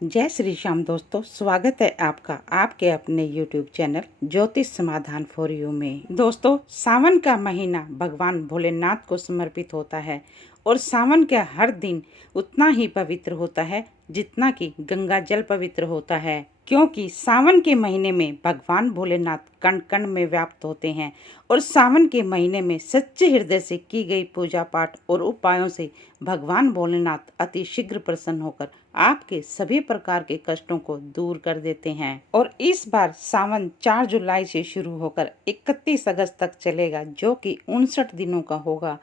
जय श्री श्याम दोस्तों, स्वागत है आपका आपके अपने YouTube चैनल ज्योतिष समाधान फॉर यू में। दोस्तों, सावन का महीना भगवान भोलेनाथ को समर्पित होता है और सावन का हर दिन उतना ही पवित्र होता है जितना कि गंगा जल पवित्र होता है, क्योंकि सावन के महीने में भगवान भोलेनाथ कण कण में व्याप्त होते हैं और सावन के महीने में सच्चे हृदय से की गई पूजा पाठ और उपायों से भगवान भोलेनाथ अति शीघ्र प्रसन्न होकर आपके सभी प्रकार के कष्टों को दूर कर देते हैं। और इस बार सावन 4 जुलाई से शुरू होकर 31 अगस्त तक चलेगा, जो कि 59 दिनों का होगा।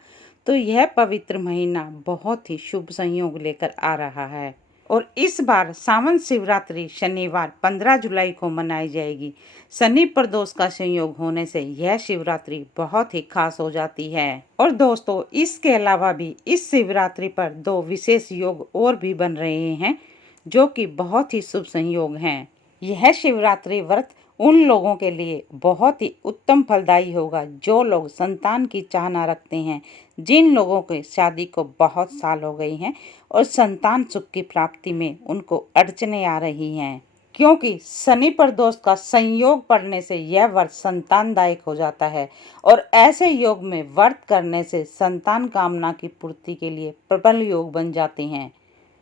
तो यह पवित्र महीना बहुत ही शुभ संयोग लेकर आ रहा है और इस बार सावन शिवरात्रि शनिवार 15 जुलाई को मनाई जाएगी। शनि प्रदोष का संयोग होने से यह शिवरात्रि बहुत ही खास हो जाती है। और दोस्तों, इसके अलावा भी इस शिवरात्रि पर 2 विशेष योग और भी बन रहे हैं, जो कि बहुत ही शुभ संयोग हैं। यह शिवरात्रि व्रत उन लोगों के लिए बहुत ही उत्तम फलदायी होगा जो लोग संतान की चाहना रखते हैं, जिन लोगों के शादी को बहुत साल हो गई हैं और संतान सुख की प्राप्ति में उनको अड़चने आ रही हैं, क्योंकि शनि प्रदोष का संयोग पड़ने से यह व्रत संतानदायक हो जाता है और ऐसे योग में व्रत करने से संतान कामना की पूर्ति के लिए प्रबल योग बन जाते हैं।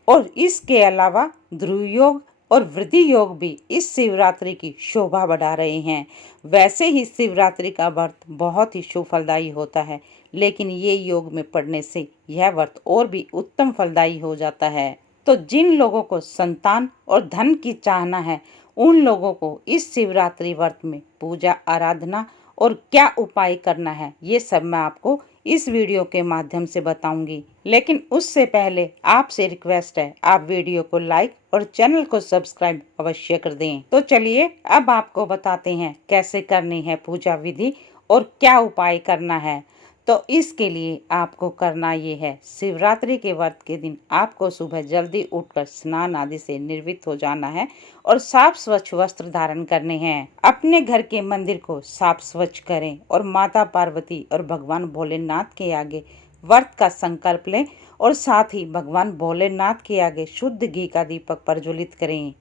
और इसके अलावा ध्रुव योग और वृद्धि योग भी इस शिवरात्रि की शोभा बढ़ा रहे हैं। वैसे ही शिवरात्रि का व्रत बहुत ही शुभ फलदायी होता है, लेकिन ये योग में पड़ने से यह व्रत और भी उत्तम फलदायी हो जाता है। तो जिन लोगों को संतान और धन की चाहना है, उन लोगों को इस शिवरात्रि व्रत में पूजा आराधना और क्या उपाय करना है, ये सब मैं आपको इस वीडियो के माध्यम से बताऊंगी। लेकिन उससे पहले आपसे रिक्वेस्ट है, आप वीडियो को लाइक और चैनल को सब्सक्राइब अवश्य कर दें। तो चलिए अब आपको बताते हैं कैसे करनी है पूजा विधि और क्या उपाय करना है। तो इसके लिए आपको करना ये है, शिवरात्रि के व्रत के दिन आपको सुबह जल्दी उठकर स्नान आदि से निर्वृत्त हो जाना है और साफ स्वच्छ वस्त्र धारण करने हैं। अपने घर के मंदिर को साफ स्वच्छ करें और माता पार्वती और भगवान भोलेनाथ के आगे व्रत का संकल्प लें और साथ ही भगवान भोलेनाथ के आगे शुद्ध घी का दीपक प्रज्वलित करें।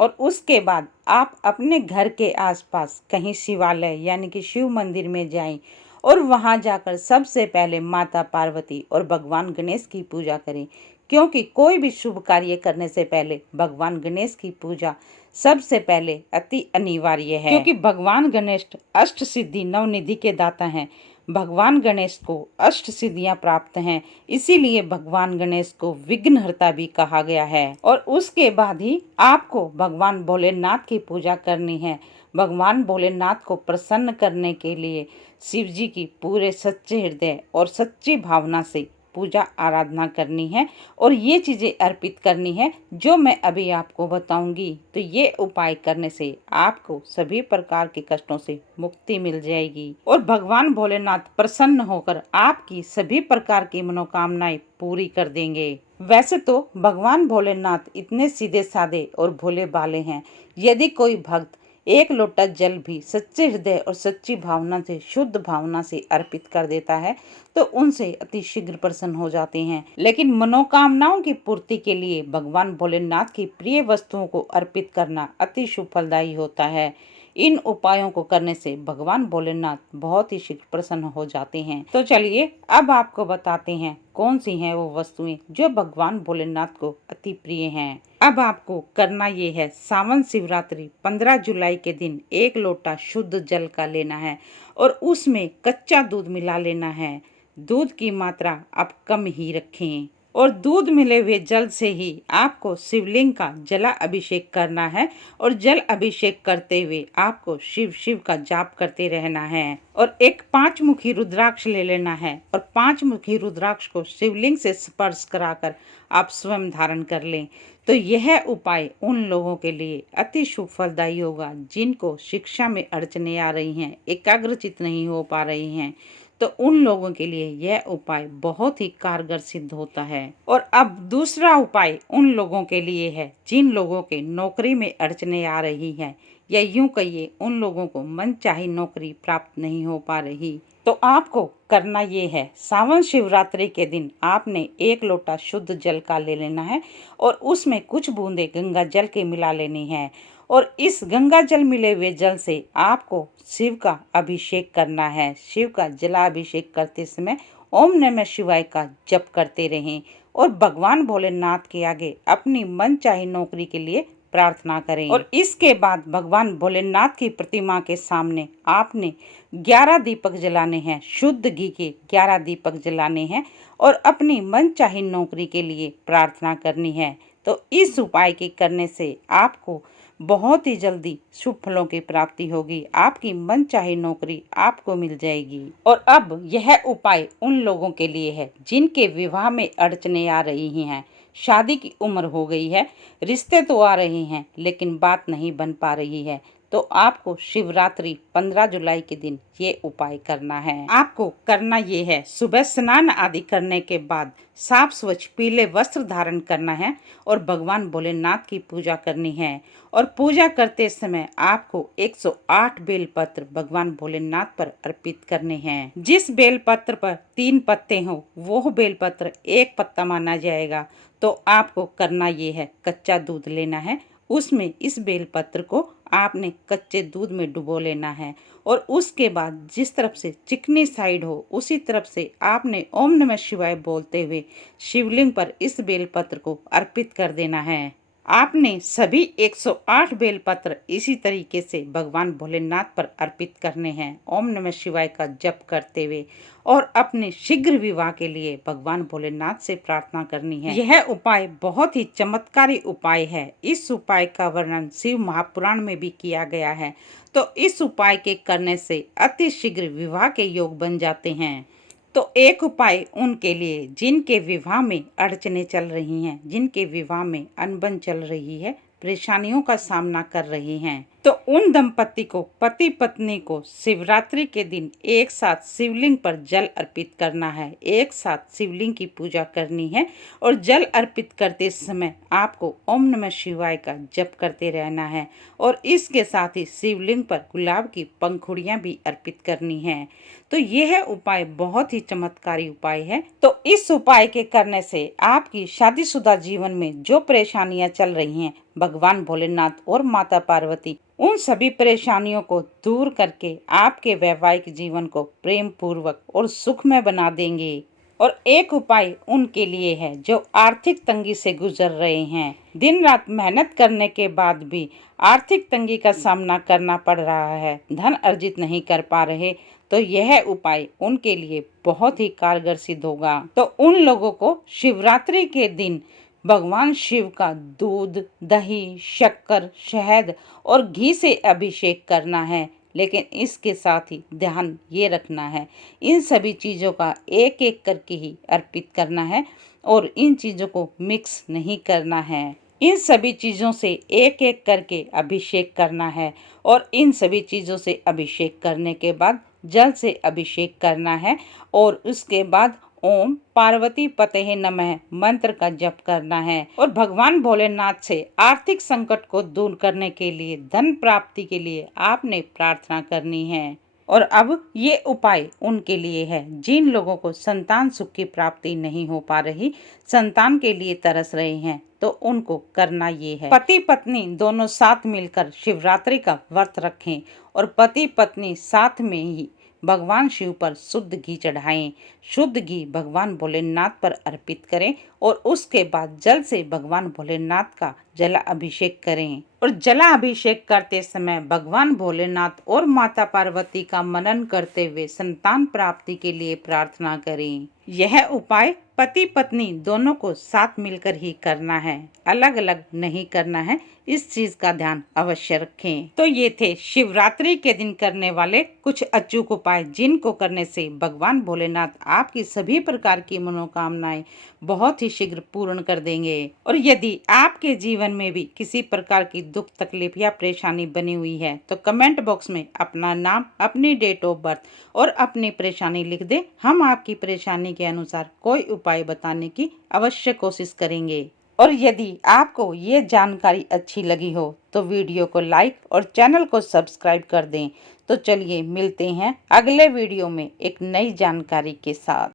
और उसके बाद आप अपने घर के आसपास कहीं शिवालय यानी कि शिव मंदिर में जाएं और वहां जाकर सबसे पहले माता पार्वती और भगवान गणेश की पूजा करें, क्योंकि कोई भी शुभ कार्य करने से पहले भगवान गणेश की पूजा सबसे पहले अति अनिवार्य है, क्योंकि भगवान गणेश अष्ट सिद्धि नवनिधि के दाता हैं। भगवान गणेश को अष्ट सिद्धियां प्राप्त हैं, इसीलिए भगवान गणेश को विघ्नहर्ता भी कहा गया है। और उसके बाद ही आपको भगवान भोलेनाथ की पूजा करनी है। भगवान भोलेनाथ को प्रसन्न करने के लिए शिव जी की पूरे सच्चे हृदय और सच्ची भावना से पूजा आराधना करनी है और ये चीज़ें अर्पित करनी है जो मैं अभी आपको बताऊंगी। तो ये उपाय करने से आपको सभी प्रकार के कष्टों से मुक्ति मिल जाएगी और भगवान भोलेनाथ प्रसन्न होकर आपकी सभी प्रकार की मनोकामनाएं पूरी कर देंगे। वैसे तो भगवान भोलेनाथ इतने सीधे साधे और भोले भाले हैं, यदि कोई भक्त 1 लोटा जल भी सच्चे हृदय और सच्ची भावना से शुद्ध भावना से अर्पित कर देता है तो उनसे अति शीघ्र प्रसन्न हो जाते हैं। लेकिन मनोकामनाओं की पूर्ति के लिए भगवान भोलेनाथ की प्रिय वस्तुओं को अर्पित करना अति शुभ फलदायी होता है। इन उपायों को करने से भगवान भोलेनाथ बहुत ही शीघ्र प्रसन्न हो जाते हैं। तो चलिए अब आपको बताते हैं कौन सी हैं वो वस्तुएं जो भगवान भोलेनाथ को अति प्रिय हैं। अब आपको करना ये है, सावन शिवरात्रि 15 जुलाई के दिन 1 लोटा शुद्ध जल का लेना है और उसमें कच्चा दूध मिला लेना है। दूध की मात्रा आप कम ही रखें और दूध मिले हुए जल से ही आपको शिवलिंग का जला अभिषेक करना है और जल अभिषेक करते हुए आपको शिव शिव का जाप करते रहना है। और एक 5 मुखी रुद्राक्ष ले लेना है और 5 मुखी रुद्राक्ष को शिवलिंग से स्पर्श कराकर आप स्वयं धारण कर लें। तो यह उपाय उन लोगों के लिए अति शुभ फलदायी होगा जिनको शिक्षा में अड़चने आ रही हैं, एकाग्रचित नहीं हो पा रही हैं, तो उन लोगों के लिए यह उपाय बहुत ही कारगर सिद्ध होता है। और अब दूसरा उपाय उन लोगों के लिए है जिन लोगों के नौकरी में अड़चने आ रही हैं या यूं कहिए उन लोगों को मनचाही नौकरी प्राप्त नहीं हो पा रही, तो आपको करना ये है, सावन शिवरात्रि के दिन आपने 1 लोटा शुद्ध जल का ले लेना है और उसमें कुछ बूंदे गंगा जल के मिला लेनी है। और इस गंगा जल मिले हुए जल से आपको शिव का अभिषेक करना है। शिव का जलाभिषेक करते समय ओम नमः शिवाय का जप करते रहें और भगवान भोलेनाथ के आगे अपनी मनचाही नौकरी के लिए प्रार्थना करें। और इसके बाद भगवान भोलेनाथ की प्रतिमा के सामने आपने 11 दीपक जलाने हैं, शुद्ध घी के 11 दीपक जलाने हैं और अपनी मनचाही नौकरी के लिए प्रार्थना करनी है। तो इस उपाय के करने से आपको बहुत ही जल्दी शुभ फलों की प्राप्ति होगी, आपकी मनचाही नौकरी आपको मिल जाएगी। और अब यह उपाय उन लोगों के लिए है जिनके विवाह में अड़चने आ रही हैं, शादी की उम्र हो गई है, रिश्ते तो आ रहे हैं लेकिन बात नहीं बन पा रही है, तो आपको शिवरात्रि 15 जुलाई के दिन ये उपाय करना है। आपको करना ये है, सुबह स्नान आदि करने के बाद साफ स्वच्छ पीले वस्त्र धारण करना है और भगवान भोलेनाथ की पूजा करनी है। और पूजा करते समय आपको 108 बेलपत्र भगवान भोलेनाथ पर अर्पित करने हैं। जिस बेलपत्र पर 3 पत्ते हो वो बेलपत्र 1 पत्ता माना जाएगा। तो आपको करना ये है, कच्चा दूध लेना है, उसमें इस बेलपत्र को आपने कच्चे दूध में डुबो लेना है और उसके बाद जिस तरफ से चिकनी साइड हो उसी तरफ से आपने ओम नमः शिवाय बोलते हुए शिवलिंग पर इस बेलपत्र को अर्पित कर देना है। आपने सभी 108 बेलपत्र इसी तरीके से भगवान भोलेनाथ पर अर्पित करने हैं ओम नमः शिवाय का जप करते हुए और अपने शीघ्र विवाह के लिए भगवान भोलेनाथ से प्रार्थना करनी है। यह उपाय बहुत ही चमत्कारी उपाय है। इस उपाय का वर्णन शिव महापुराण में भी किया गया है। तो इस उपाय के करने से अति शीघ्र विवाह के योग बन जाते हैं। तो एक उपाय उनके लिए जिनके विवाह में अड़चने चल रही हैं, जिनके विवाह में अनबन चल रही है, परेशानियों का सामना कर रही हैं, तो उन दंपति को, पति पत्नी को शिवरात्रि के दिन एक साथ शिवलिंग पर जल अर्पित करना है, एक साथ शिवलिंग की पूजा करनी है और जल अर्पित करते समय आपको ओम नमः शिवाय का जप करते रहना है और इसके साथ ही शिवलिंग पर गुलाब की पंखुड़ियां भी अर्पित करनी है। तो यह उपाय बहुत ही चमत्कारी उपाय है। तो इस उपाय के करने से आपकी शादीशुदा जीवन में जो परेशानियां चल रही हैं, भगवान भोलेनाथ और माता पार्वती उन सभी परेशानियों को दूर करके आपके वैवाहिक जीवन को प्रेम पूर्वक और सुखमय बना देंगे। और एक उपाय उनके लिए है जो आर्थिक तंगी से गुजर रहे हैं, दिन रात मेहनत करने के बाद भी आर्थिक तंगी का सामना करना पड़ रहा है, धन अर्जित नहीं कर पा रहे, तो यह उपाय उनके लिए बहुत ही कारगर सिद्ध होगा। तो उन लोगों को शिवरात्रि के दिन भगवान शिव का दूध, दही, शक्कर, शहद और घी से अभिषेक करना है। लेकिन इसके साथ ही ध्यान ये रखना है, इन सभी चीज़ों का एक एक करके ही अर्पित करना है और इन चीज़ों को मिक्स नहीं करना है। इन सभी चीज़ों से एक एक करके अभिषेक करना है और इन सभी चीज़ों से अभिषेक करने के बाद जल से अभिषेक करना है और उसके बाद ओम पार्वती पते नमः मंत्र का जप करना है और भगवान भोलेनाथ से आर्थिक संकट को दूर करने के लिए, धन प्राप्ति के लिए आपने प्रार्थना करनी है। और अब ये उपाय उनके लिए है जिन लोगों को संतान सुख की प्राप्ति नहीं हो पा रही, संतान के लिए तरस रहे हैं, तो उनको करना ये है, पति पत्नी दोनों साथ मिलकर शिवरात्रि का व्रत रखें और पति पत्नी साथ में ही भगवान शिव पर शुद्ध घी चढ़ाएं। शुद्ध घी भगवान भोलेनाथ पर अर्पित करें और उसके बाद जल से भगवान भोलेनाथ का जला अभिषेक करें और जला अभिषेक करते समय भगवान भोलेनाथ और माता पार्वती का मनन करते हुए संतान प्राप्ति के लिए प्रार्थना करें। यह उपाय पति पत्नी दोनों को साथ मिलकर ही करना है, अलग अलग नहीं करना है, इस चीज का ध्यान अवश्य रखें। तो ये थे शिवरात्रि के दिन करने वाले कुछ अचूक उपाय जिनको करने से भगवान भोलेनाथ आपकी सभी प्रकार की मनोकामनाएं बहुत ही शीघ्र पूर्ण कर देंगे। और यदि आपके जीवन में भी किसी प्रकार की दुख, तकलीफ या परेशानी बनी हुई है तो कमेंट बॉक्स में अपना नाम, अपनी डेट ऑफ बर्थ और अपनी परेशानी लिख दे। हम आपकी परेशानी के अनुसार कोई उपाय बताने की अवश्य कोशिश करेंगे। और यदि आपको ये जानकारी अच्छी लगी हो तो वीडियो को लाइक और चैनल को सब्सक्राइब कर दें। तो चलिए मिलते हैं अगले वीडियो में एक नई जानकारी के साथ।